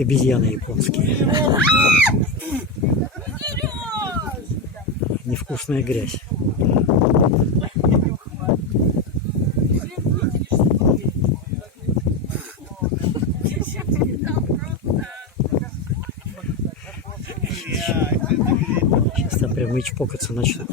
как обезьяны японские. Невкусная грязь. Сейчас там прям и чпокаться начнут.